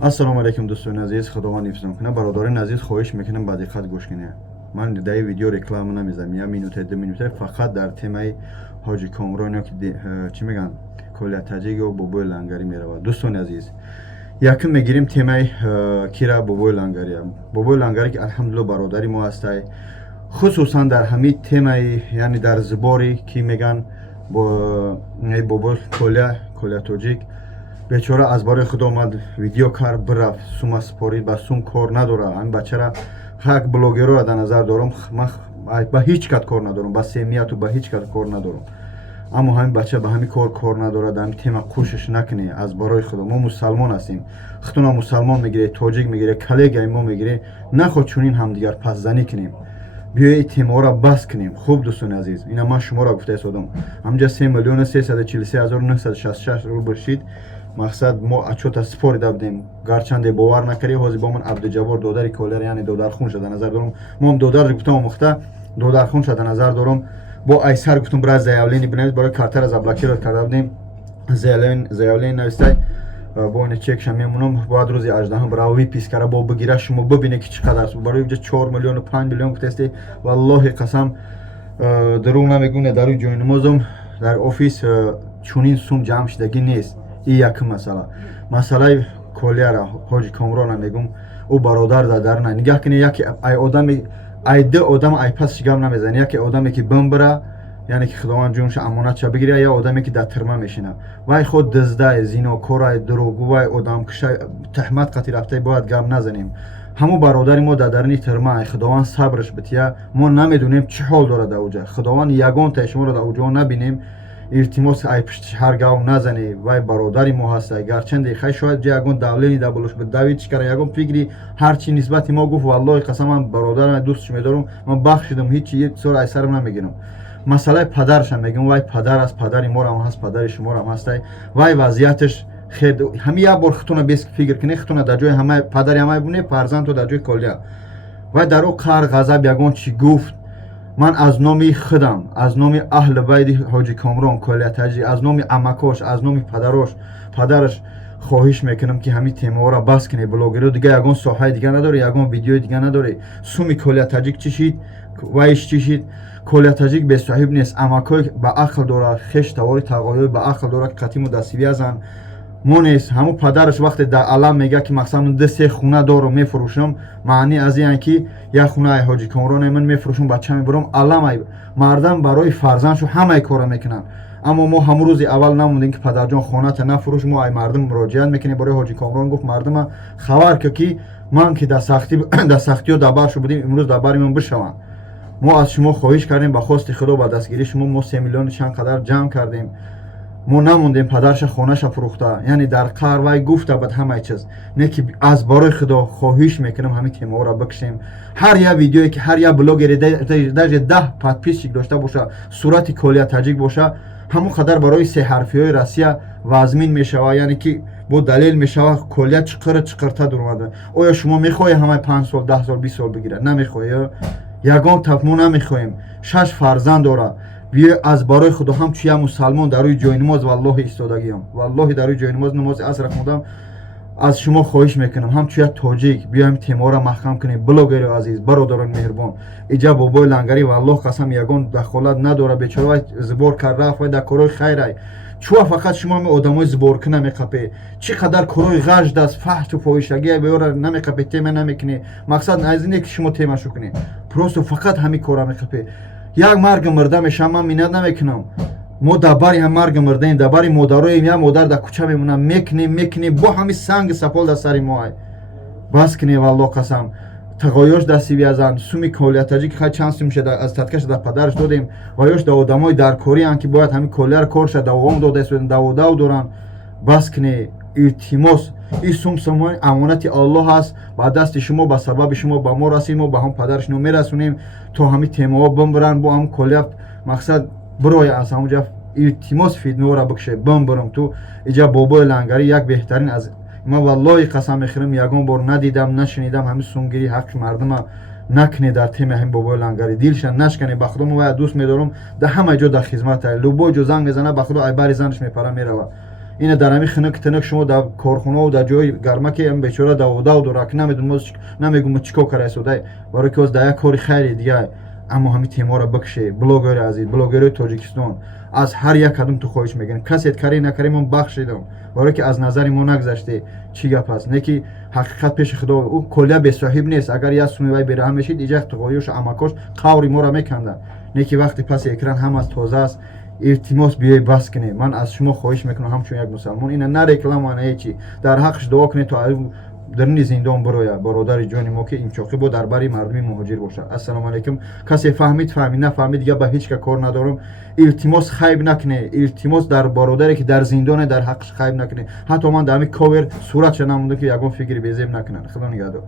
ассалому алайкум дӯстони азиз, худованд ҳифзон кунад. Бародарони азиз, хоҳиш мекунам ба диққат гӯш кунед. Ман даи видео реклама намезанам, 1 минута 2 минута, фақат дар темаи ҳоҷи Комрон ё ки чӣ мегӯянд Колия Таҷик ё Бобои Лангарӣ меравад. Дӯстони азиз, якум мегирем темаи кира Бобои Лангарӣ. Бобои Лангарӣ ки алҳамдулилла бародари мо ҳастай, хусусан дар ҳамин темаи, яъне дар зубори ки мегӯянд Бобои Колия Таҷик бечора аз барои худо омад видео кард, бирафт, сума спорид, ба сум кор надорад. Ҳамин бачара ҳак блогерро дар назар дорам, ман ба ҳеҷ кат кор надорам, ба семияту ба ҳеҷ кат кор надорам. Аммо ҳамин бача ба ҳамин кор надорад. Ҳамин тема кӯшиш накунед аз барои худо. Мо мусалмон ҳастем. хутуна мусалмон мегиред, тоҷик мегиред, коллегаи мо мегиред, наход чунин ҳамдигар пасзанӣ кунем. биёед темаро бас кунем. Хуб дӯстони азиз, ина ман шуморо гуфта истодам. ҳамҷа 3 миллион 343,966 рубл шид. мақсад мо отчёта спорида будем, гарчанде бовар накардем. ҳозир бо ман Абдуҷаббор додари Колия, яъне додархун дар назар дорам. мо ҳам додар гуфтам омӯхта, додархун дар назар дорам. бо Айсар гуфтам бираз заявление бинавис, барои картара заблокировать карда будем. заявление навистай, бо ин чекша мемонам, бояд рӯзи 18 бара випис кара бо бигира, шумо бибинед ки чӣ қадар барои инҷа 4 миллион 5 миллион гуфтасте. валлоҳи қасам дурӯғ намегӯям, дар рӯи ҷойнамозам дар офис чунин сум ҷамъ шудагӣ нест. И якум масъала. Масъалаи Колияро ҳоҷи Комрона мегӯм, ӯ бародар дадарна. Нигоҳ кунед, яке ай одаме, ай ду одам ай пасш гап намезанад. яке одаме ки бимбира, яъне ки худованд ҷонша амонатша бигирад, ё одаме ки дар тирма мешинад. вай худ диздай, зинокорай, дурӯғгӯвай, одамкашай, тӯҳмат қатӣ рафтаи бояд гап назанем. ҳамун бародари мо дар дарини тирма, худованд сабрш бития. мо намедонем чӣ ҳол дорад дар оҷа. худованд ягонтаи шуморо дар оҷо набинем. илтимос ай пишти ҳар гав назанед. вай бародари мо ҳастай. гарчанде хай шояд ягон давлени дар болош буд, давид чӣ кара ягон фикри ҳарчи нисбати мо гуфт. валлоҳи қасам ман бародарам, дӯстш медорам, ман бахшидам, ҳеҷ сор айсарам намегирам. масъалаи падарашам мегӯям, вай падар аст, падари морам ҳаст, падари шуморам ҳастай. вай вазъияташ хел ҳамин як бор хутуна бес фикр кунед, хутуна дар ҷои ҳамаи падари ҳамаи бунед, фарзанду дар ҷои Колия. вай дар ӯ қаҳр ғазаб ягон чӣ гуфт. ман аз номи худам, аз номи аҳли байти ҳоҷи Комрон Колия Таҷик, аз номи амакош, аз номи падараш хоҳиш мекунам ки ҳамин темаҳоро бас кунед. блогеро дига ягон соҳаи дига надоред, ягон видеои дига надоред. суми Колия Таҷик чӣ шид, вайш чӣ шид. Колия Таҷик бесоҳиб нест. амакой ба ақл дорад, хеш тавори тағоёй ба ақл дорад, қатиму дастивязан мо нест. ҳамун падараш вақте дар алам мегӯяд ки мақсад ду се хона дорам мефурӯшам, маъни аз ин ки як хонаи ҳоҷи Комроне ман мефурӯшам, бача мебарам, аламай мардам барои фарзандшо ҳамаи кора мекунанд. аммо мо ҳамун рӯзи аввал намондем ки падарҷон хоната нафурӯш, мо ай мардум муроҷиат мекунем. барои ҳоҷи Комрон гуфт, мардума хабар кӯ ки ман ки дар сахтиҳо дар баршо будем, имрӯз дар бари ман бишаванд. мо аз шумо хоҳиш кардем, ба хости худо, ба дастгирии шумо мо 3 миллиони чанд қадар ҷамъ кардем. мо намондем падарша хонаша фурӯхта, яъне дар қаҳр вай гуфта буд ҳамаи чиз. не ки аз барои худо хоҳиш мекунам ҳамин темаҳоро бикашем. ҳар як видеое ки ҳар як блогере даже 10 подписчик дошта боша, сурати Колия Таҷик боша, ҳамон қадар барои сеҳарфиҳои Россия вазмин мешавад, яъне ки бо далел мешавад Колия чиқирта дуромада. оё шумо мехоҳед ҳамаи 5 сол 10 сол 20 сол бигирад? намехоҳед. ягон таф мо намехоҳем. 6 фарзанд дорад. биё аз барои худо ҳамчун як мусалмон дар рӯи ҷойнамоз валлоҳи истодагиам, валлоҳи дар рӯи ҷойнамоз намози аср хондам. аз шумо хоҳиш мекунам, ҳамчун як тоҷик, биёем темаҳоро маҳкам кунем. блогери азиз, бародарони меҳрубон, иҷа Бобои Лангарӣ валлоҳ қасам ягон дахолат надорад. бечора вай зибор кард рафт, вай дар корои хайрай. чуа фақат шумо ҳамин одамои зиборкуна меқапед? чӣ қадар корои ғажд аст, фаҳту фоҳишагӣ беёра намеқапед, тема намекунед. мақсад аз ин не ки шумо темашу кунед, просто фақат ҳамин кора меқапед. як марги мирда мешавад, ман миннат намекунам. мо дар бари ҳам марги мирдаем, дар бари модароем, як модар дар кӯча мемонад, мекунем бо ҳамин санги сафол дар сари моай. бас кунем валлоҳ қасам. тағоёш дасти биязан, суми Колия Таҷик хай чанд сум шуда аз таткаша дар падараш додем, ва ёш дар одамои даркорианд ки бояд ҳамин Колияро корша давом дода истодем, даводав доранд. бас кунед. илтимос, ин сум амонати Аллоҳ аст, ба дасти шумо, ба сабаби шумо ба мо расид, мо ба ҳам падари шумо мерасонем, то ҳамин темаҳо бимбиранд, бо ҳам Колия мақсад бироя аз ҳамуҷа. илтимос фитнаҳоро бикашед, бимбирам. ту иҷа Бобои Лангарӣ як беҳтарин аз ман валлоҳи қасам мехӯрам, ягон бор надидам, нашунидам ҳамин сумгирӣ ҳаққи мардума накунед дар темаи ҳамин Бобои Лангарӣ. дилша нашканед. ба худо ман вай дӯст медорам, дар ҳама ҷо дар хизматае. любой ҷо занг мезанад, ба худо ай бари занаш мепара меравад. اینا در همین خنک تنک شما در کارخونه و در جای گرمه که هم بیچاره داو دو نمیدونم نمیگم چیکار کرده سوده برای که از در یک کار خیلی دیگه اما همین تیما را بکشه بلاگر عزیز بلاگر تاجیکستان از هر یک کدوم تو خواهش میگن کسی کاری نکردی من بخشیدم برای که از نظر ما نگذشته چی گپ است نه که حقیقت پیش خدا او کلا به صاحب نیست اگر یا سومی بره همیشه دیگه تقایوش امکاش قوری ما را میکنه نه که وقتی پس اکران هم از تازه است التماس بیای بس کنه من از شما خواهش میکنم همچون یک مسلمان اینا نه رکلام نه چی در حقش دعا کنه تا در این زندان برویا برادر جان ما که این چاقی با درباری مردم مهاجر باشه. السلام علیکم. کسی فهمید نفهمید دیگه به هیچ که کار ندارم. التماس خیب نکنه، التماس در برادری که در زندان در حقش خیب نکنه. حتی من در همین کاور صورتش نمونده که یگان فکری بزیم نکنن. خدا نگهدار.